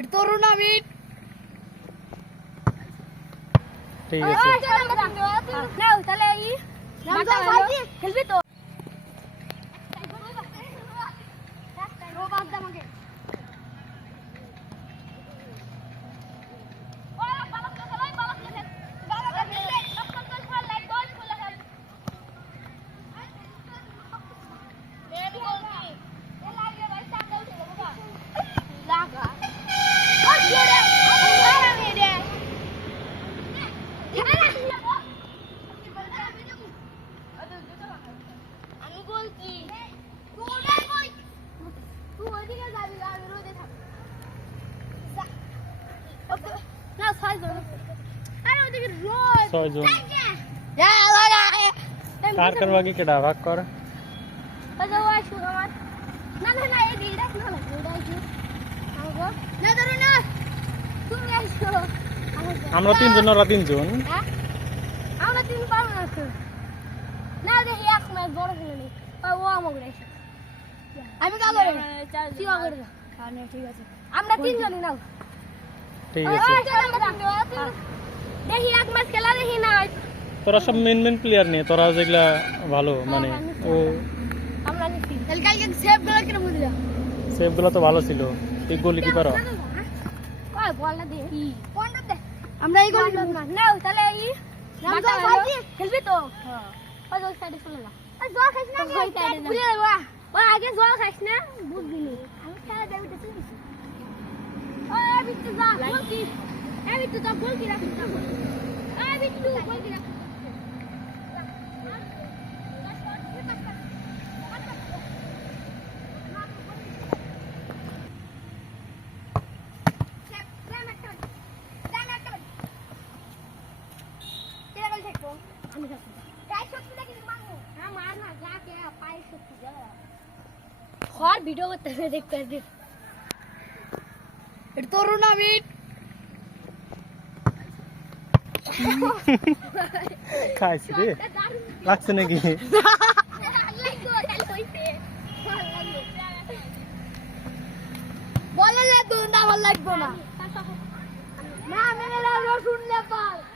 এটা তরুণ আমি ঠিক আছে নাও তাহলে এই নামটা খেলবি তো ও বাদ দে আমাকে কার কার বাকি কেডা ভাগ কর আমরা তিনজন ওরা তিনজন আমরা তিন পারবো না তো না দেখি এক ম্যাচ বড় খেলে ও আমাকে আমি কাল করে ঠিক আছে আমরা তিনজনই নাও ঠিক আছে দেখি এক ম্যাচ খেলা দেখি না তোরা সব মেন মেন প্লেয়ার নিয়ে তোরা যেগুলা ভালো মানে ও আমরা নিছি তাহলে কালকে সেভ গুলো কেন বুঝলা সেভ গুলো তো ভালো ছিল তুই গোলি কি পারো কই বল না দে পয়েন্ট দে আমরা এই গোল নাও তাহলে এই নামটা খেলবি তো হ্যাঁ ওই ওই সাইডে চলে যা জল খাইছ না ওই সাইডে বুঝে যা ওই আগে জল খাইছ না বুঝবি না আমি খেলা দেব তো শুনিস ওই বিট্টু যা গোল কি এই বিট্টু যা গোল কি রাখ এই বিট্টু গোল কি রাখ ভিডিও করতে দেখতে এটা তরুণ আমি খাইছি রে লাগছে নাকি বলে লাগবে না আমার লাগবে না না মেরে শুনলে পার